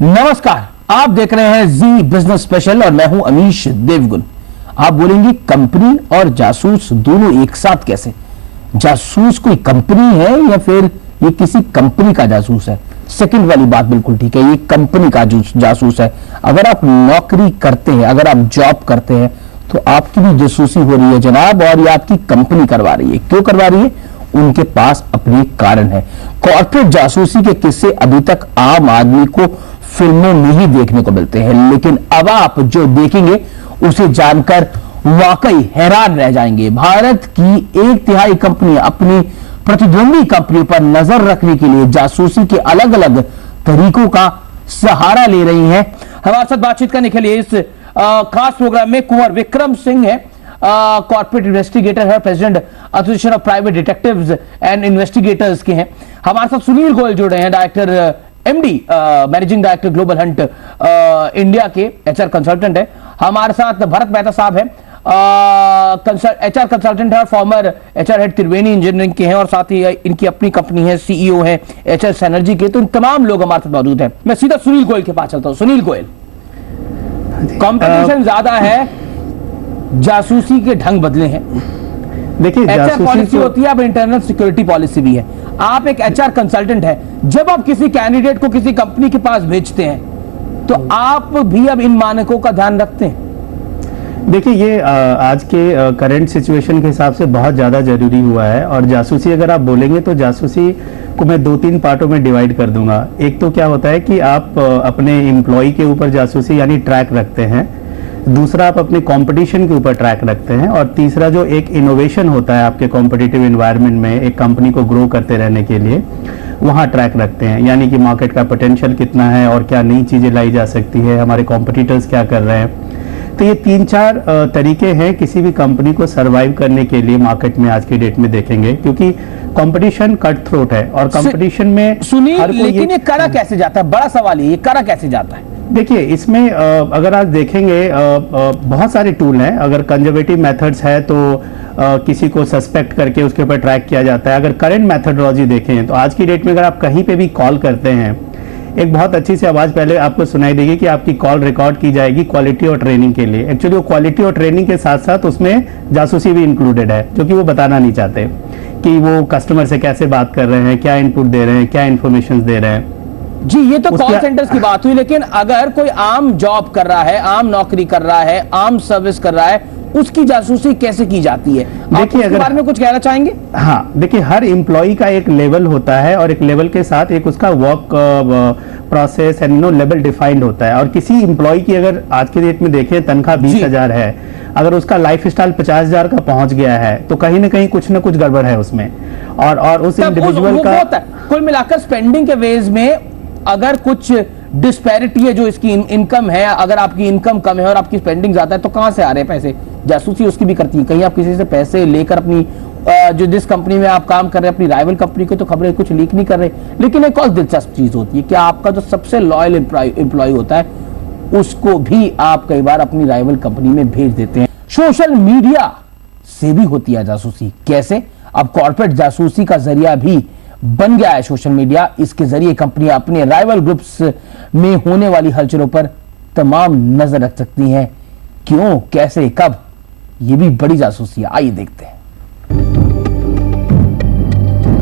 नमस्कार, आप देख रहे हैं जी बिजनेस स्पेशल और मैं हूं अमीश देवगुन। आप बोलेंगे कंपनी और जासूस दोनों एक साथ कैसे? जासूस कोई कंपनी है या फिर ये किसी कंपनी का जासूस है? सेकंड वाली बात बिल्कुल ठीक है, ये कंपनी का जासूस है। अगर आप नौकरी करते हैं, अगर आप जॉब करते हैं तो आपकी भी जासूसी हो रही है जनाब, और ये आपकी कंपनी करवा रही है। क्यों करवा रही है? उनके पास अपने कारण है। कॉर्पोरेट जासूसी के किस्से अभी तक आम आदमी को फिल्मों में ही देखने को मिलते हैं, लेकिन अब आप जो देखेंगे उसे जानकर वाकई हैरान रह जाएंगे। भारत की 1/3 कंपनियां अपनी प्रतिद्वंदी कंपनियों पर नजर रखने के लिए जासूसी के अलग अलग तरीकों का सहारा ले रही हैं। हमारे साथ बातचीत करने के लिए इस खास प्रोग्राम में कुंवर विक्रम सिंह है, कॉर्पोरेट इन्वेस्टिगेटर है, president association of private detectives and investigators के हैं। हमारे साथ सुनील गोयल जुड़े हैं, director MD managing director global Hunt India के एचआर कंसल्टेंट है। हमारे साथ भरत मेहता साहब हैं, एचआर कंसल्टेंट है, फॉर्मर एचआर हेड त्रिवेणी इंजीनियरिंग के हैं और साथ ही इनकी अपनी कंपनी है, सीईओ है एचआर एनर्जी के। तो इन तमाम लोग हमारे साथ मौजूद हैं। मैं सीधा सुनील गोयल के पास चलता हूं। सुनील गोयल, कंपटीशन ज्यादा है, जासूसी के ढंग बदले हैं। देखिए, एचआर पॉलिसी होती है, अब इंटरनल सिक्योरिटी पॉलिसी भी है। आप एक एचआर कंसल्टेंट है, जब आप किसी कैंडिडेट को किसी कंपनी के पास भेजते हैं तो आप भी अब इन मानकों का ध्यान रखते हैं? देखिए, ये आज के करंट सिचुएशन के हिसाब से बहुत ज़्यादा जरूरी हुआ है। और जासूसी अगर आप बोलेंगे तो जासूसी को मैं 2-3 पार्टों में डिवाइड कर दूंगा। एक तो क्या होता है कि आप अपने एम्प्लॉय के ऊपर जासूसी यानी ट्रैक रखते हैं, दूसरा आप अपने कंपटीशन के ऊपर ट्रैक रखते हैं, और तीसरा जो एक इनोवेशन होता है आपके कॉम्पिटिटिव एनवायरनमेंट में एक कंपनी को ग्रो करते रहने के लिए, वहाँ ट्रैक रखते हैं। यानी कि मार्केट का पोटेंशियल कितना है और क्या नई चीज़ें लाई जा सकती है, हमारे कॉम्पिटिटर्स क्या कर रहे हैं। तो ये 3-4 तरीके हैं किसी भी कंपनी को सर्वाइव करने के लिए मार्केट में आज की डेट में देखेंगे, क्योंकि कंपटीशन कट थ्रोट है और कंपटीशन में सुनील, लेकिन ये करा कैसे जाता है? बड़ा सवाल है, ये करा कैसे जाता है? देखिए, इसमें अगर आप देखेंगे बहुत सारे टूल हैं। अगर कंजर्वेटिव मेथड्स है तो किसी को सस्पेक्ट करके उसके ऊपर ट्रैक किया जाता है। अगर करंट मेथडोलॉजी देखें तो आज की डेट में अगर आप कहीं पे भी कॉल करते हैं, एक बहुत अच्छी सी आवाज़ पहले आपको सुनाई देगी कि आपकी कॉल रिकॉर्ड की जाएगी क्वालिटी और ट्रेनिंग के लिए। एक्चुअली वो क्वालिटी और ट्रेनिंग के साथ साथ उसमें जासूसी भी इंक्लूडेड है, जो कि वो बताना नहीं चाहते कि वो कस्टमर से कैसे बात कर रहे हैं, क्या इनपुट दे रहे हैं, क्या इन्फॉर्मेशन दे रहे हैं। जी, ये तो कॉल सेंटर्स की बात हुई, लेकिन अगर कोई आम जॉब कर रहा है, आम नौकरी कर रहा है, आम सर्विस कर रहा है, उसकी जासूसी कैसे की जाती है? देखिए, अगर बारे में कुछ कहना चाहेंगे? हाँ, देखिए, हर एम्प्लॉय का एक लेवल होता है और एक लेवल के साथ एक उसका work process and level defined होता है। और किसी एम्प्लॉय की अगर आज के डेट में देखें तनख्वाह 20,000 है, अगर उसका लाइफ स्टाइल 50,000 का पहुंच गया है तो कहीं ना कहीं कुछ ना कुछ गड़बड़ है उसमें। और उस इंडिविजुअल का कुल मिलाकर स्पेंडिंग के वेज में अगर कुछ डिस्पैरिटी है, जो इसकी इनकम है, अगर आपकी इनकम कम है और आपकी स्पेंडिंग ज्यादा है तो कहां से आ रहे हैं पैसे? जासूसी उसकी भी करती है। कहीं आप किसी से पैसे लेकर अपनी जो जिस कंपनी में आप काम कर रहे हैं, अपनी राइवल कंपनी को तो खबरें कुछ लीक नहीं कर रहे। लेकिन एक और दिलचस्प चीज होती है कि आपका जो सबसे लॉयल एम्प्लॉय होता है उसको भी आप कई बार अपनी राइवल कंपनी में भेज देते हैं। सोशल मीडिया से भी होती है जासूसी। कैसे? अब कॉर्पोरेट जासूसी का जरिया भी बन गया है सोशल मीडिया। इसके जरिए कंपनियां अपने राइवल ग्रुप्स में होने वाली हलचलों पर तमाम नजर रख सकती हैं। क्यों, कैसे, कब? ये भी बड़ी जासूसी है। आइए देखते हैं।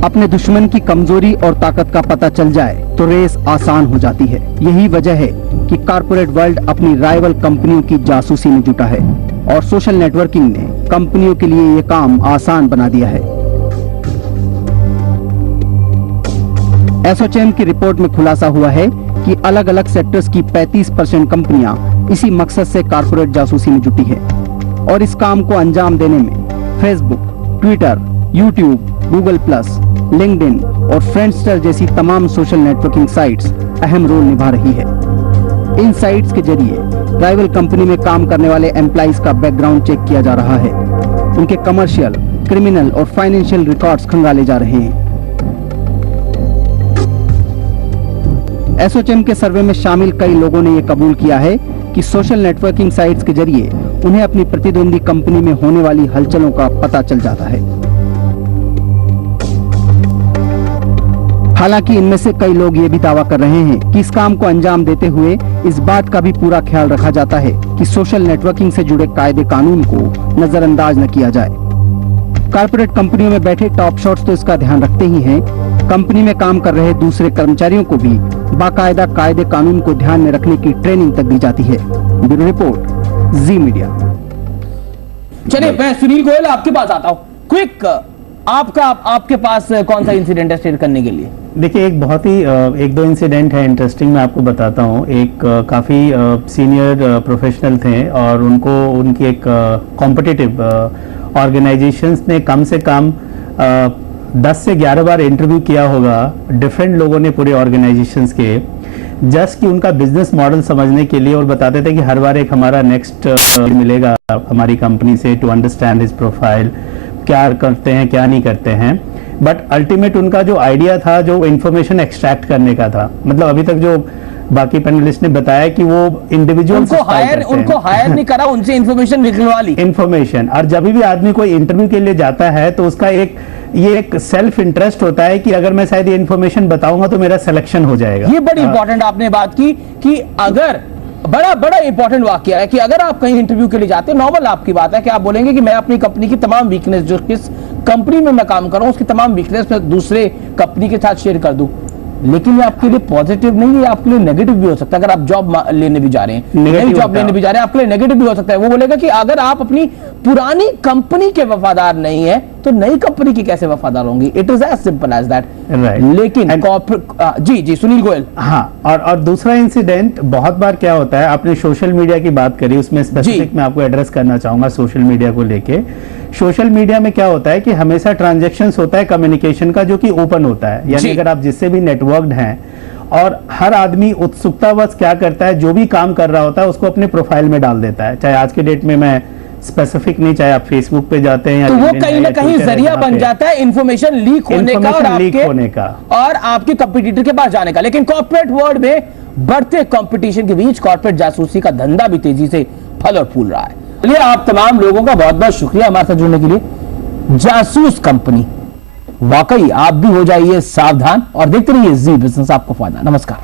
अपने दुश्मन की कमजोरी और ताकत का पता चल जाए तो रेस आसान हो जाती है। यही वजह है कि कॉर्पोरेट वर्ल्ड अपनी राइवल कंपनियों की जासूसी में जुटा है और सोशल नेटवर्किंग ने कंपनियों के लिए यह काम आसान बना दिया है। एसोचैम की रिपोर्ट में खुलासा हुआ है कि अलग अलग सेक्टर्स की 35% कंपनियां इसी मकसद से कॉर्पोरेट जासूसी में जुटी है और इस काम को अंजाम देने में Facebook, Twitter, YouTube, Google plus, LinkedIn और फ्रेंडस्टर जैसी तमाम सोशल नेटवर्किंग साइट्स अहम रोल निभा रही है। इन साइट्स के जरिए राइवल कंपनी में काम करने वाले एम्प्लॉइज का बैकग्राउंड चेक किया जा रहा है, उनके कमर्शियल, क्रिमिनल और फाइनेंशियल रिकॉर्ड्स खंगाले जा रहे हैं। एसोचैम के सर्वे में शामिल कई लोगों ने यह कबूल किया है कि सोशल नेटवर्किंग साइट्स के जरिए उन्हें अपनी प्रतिद्वंदी कंपनी में होने वाली हलचलों का पता चल जाता है। हालांकि इनमें से कई लोग ये भी दावा कर रहे हैं कि इस काम को अंजाम देते हुए इस बात का भी पूरा ख्याल रखा जाता है कि सोशल नेटवर्किंग से जुड़े कायदे कानून को नजरअंदाज न किया जाए। कारपोरेट कंपनियों में बैठे टॉप शॉट्स तो इसका ध्यान रखते ही हैं, कंपनी में काम कर रहे दूसरे कर्मचारियों को भी बाकायदा कायदे कानून को ध्यान में रखने की ट्रेनिंग तक दी जाती है। ब्यूरो रिपोर्ट, जी मीडिया। चलिए मैं सुनील गोयल आपके पास आता हूँ। क्विक, आपके पास कौन सा इंसिडेंट है शेयर करने के लिए? देखिए, एक बहुत ही एक दो इंसिडेंट है इंटरेस्टिंग, मैं आपको बताता हूँ। एक काफ़ी सीनियर प्रोफेशनल थे और उनकी एक कॉम्पिटिटिव ऑर्गेनाइजेशंस ने कम से कम 10 से 11 बार इंटरव्यू किया होगा डिफरेंट लोगों ने पूरे ऑर्गेनाइजेशंस के, जस्ट कि उनका बिजनेस मॉडल समझने के लिए, और बताते थे कि हर बार एक हमारा नेक्स्ट मिलेगा हमारी कंपनी से टू अंडरस्टैंड हिज प्रोफाइल, क्या करते हैं क्या नहीं करते हैं। बट अल्टीमेट उनका जो आइडिया था, जो इंफॉर्मेशन एक्सट्रैक्ट करने का था, मतलब अभी तक जो बाकी पैनलिस्ट ने बताया कि वो इंडिविजुअल उनको हायर नहीं करा, उनसे इंफॉर्मेशन निकलवा ली इंफॉर्मेशन। और जब भी आदमी कोई इंटरव्यू के लिए जाता है तो उसका एक सेल्फ इंटरेस्ट होता है कि अगर मैं शायद ये इंफॉर्मेशन बताऊंगा तो मेरा सिलेक्शन हो जाएगा। ये बड़ी इंपॉर्टेंट आपने बात की कि अगर बड़ा इंपॉर्टेंट वाक्य है कि अगर आप कहीं इंटरव्यू के लिए जाते हैं, नॉर्मल आपकी बात है कि आप बोलेंगे कि मैं अपनी कंपनी की तमाम वीकनेस, जो किस कंपनी में मैं काम कर रहा हूं उसकी तमाम वीकनेस मैं दूसरे कंपनी के साथ शेयर कर दूं। लेकिन ये आपके लिए पॉजिटिव नहीं है, आपके लिए नेगेटिव भी हो सकता है। अगर आप जॉब लेने भी जा रहे हैं, नई जॉब लेने भी जा रहे हैं, आपके लिए नेगेटिव भी हो सकता है। वो बोलेगा कि अगर आप अपनी पुरानी कंपनी के वफादार नहीं है तो नई कंपनी की कैसे वफादार होंगी? It is as simple as that. लेकिन जी सुनील गोयल। हाँ, और दूसरा इंसिडेंट बहुत बार क्या होता है, आपने सोशल मीडिया की बात करी, उसमें स्पेसिफिक मैं आपको एड्रेस करना चाहूंगा सोशल मीडिया को लेके। सोशल मीडिया में क्या होता है कि हमेशा ट्रांजैक्शंस होता है कम्युनिकेशन का, जो कि ओपन होता है, यानी अगर आप जिससे भी नेटवर्क्ड हैं, और हर आदमी उत्सुकतावश क्या करता है, जो भी काम कर रहा होता है उसको अपने प्रोफाइल में डाल देता है। चाहे आज के डेट में मैं स्पेसिफिक नहीं, चाहे आप फेसबुक पे जाते हैं, तो वो कहीं ना कहीं जरिया बन जाता है इंफॉर्मेशन लीक होने का और आपके कंपटीटर के पास जाने का। लेकिन कॉर्पोरेट वर्ल्ड में बढ़ते कंपटीशन के बीच कॉर्पोरेट जासूसी का धंधा भी तेजी से फल और फूल रहा है। चलिए, आप तमाम लोगों का बहुत बहुत शुक्रिया हमारे साथ जुड़ने के लिए। जासूस कंपनी, वाकई आप भी हो जाइए सावधान और देखते रहिए जी बिजनेस, आपको फायदा। नमस्कार।